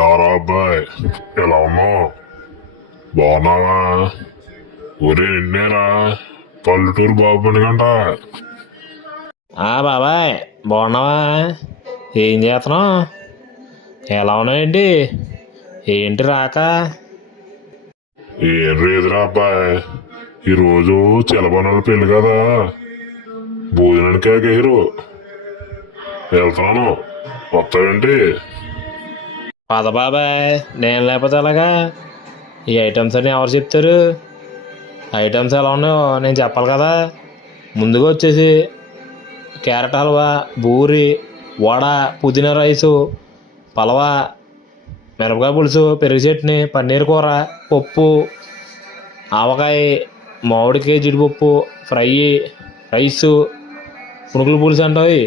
ఎవరా అబ్బాయి ఎలా ఉన్నావు? బాగున్నావా? ఊరే నిన్నేరా పల్లెటూరు బాబు గంట. బాబాయ్ బాగున్నావా? ఏం చేస్తున్నావు? ఎలా ఉన్నావేంటి? ఏంటి రాక? ఏం లేదురా అబ్బాయి, ఈరోజు చిలబనాల పెళ్ళి కదా, భోజనానికి ఎగేరు వెళ్తాను, వస్తావేంటి? పద బాబాయ్, నేను లేకపోతే అలాగా? ఈ ఐటమ్స్ అన్నీ ఎవరు చెప్తారు? ఐటమ్స్ ఎలా ఉన్నాయో నేను చెప్పాలి కదా. ముందుగా వచ్చేసి క్యారెట్ హల్వా, బూరి, వడ, పుదీనా రైసు, పలవా, మిరపకాయ పులుసు, పెరుగు చట్నీ, పన్నీర్ కూర, పప్పు, ఆవకాయ, మామిడికాయ జీడిపప్పు ఫ్రై, రైసు, పునుగుల పులుసు అంటాయి,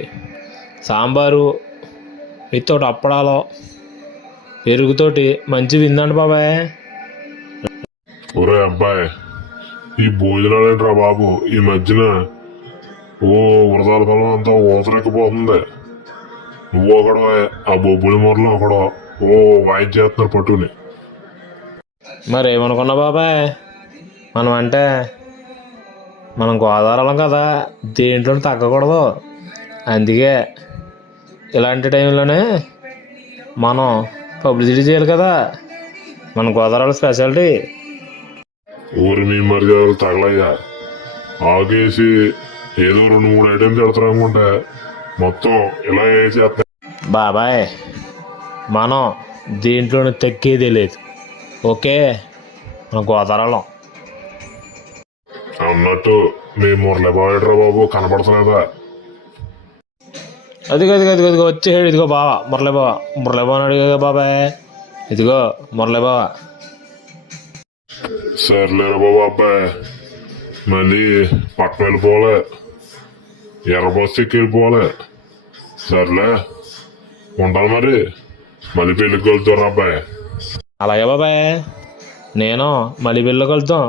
సాంబారు, వితౌట్ అప్పడాలు, పెరుగుతోటి మంచి విందండి బాబాయ్. ఒరే అబ్బాయి, ఈ భోజనాలేంట్రా బాబు ఈ మధ్యన ఓ వరదాల పొలం అంతా ఊతరెక్కిపోతుంది. నువ్వు ఒకడో ఆ బొబ్బులి మూరలో ఒకడో ఓ వాయిస్ చేస్తున్నారు పట్టుని. మరి ఏమనుకున్నా బాబాయ్, మనం గోదావరం కదా, దేంట్లో తగ్గకూడదు. అందుకే ఇలాంటి టైంలోనే మనం పబ్లిసిటీ చేయాలి కదా, మన గోదావరం స్పెషాలిటీ. ఊరి మీ మర్యాదలు తగలయ్యా, ఆగేసి ఏదో 2-3 ఐటమ్స్ పెడతారు అనుకుంటే మొత్తం ఇలా వేసేస్తా. బాబాయ్ మనం దేంట్లోనూ తగ్గేదే లేదు, ఓకే? మన గోదావరం అన్నట్టు మీ మురళి బాబు బాబు కనపడతలేదా? అదిగో అదిగో అదిగో అదిగో వచ్చేసాడు. ఇదిగో బావా మురళీబాబు అడిగా బాబాయ్, ఇదిగో మురళీబాబా. సర్లేరా బాబు అబ్బాయి, మళ్ళీ పక్కన వెళ్ళిపోవాలి, ఎర్ర బస్సు ఎక్కి వెళ్ళిపోవాలి. సర్లే ఉంటాను మరి, మళ్ళీ పెళ్ళికి వెళ్తారు అబ్బాయి. అలాగే బాబాయ్, నేను మళ్ళీ పెళ్ళికి వెళ్తాం.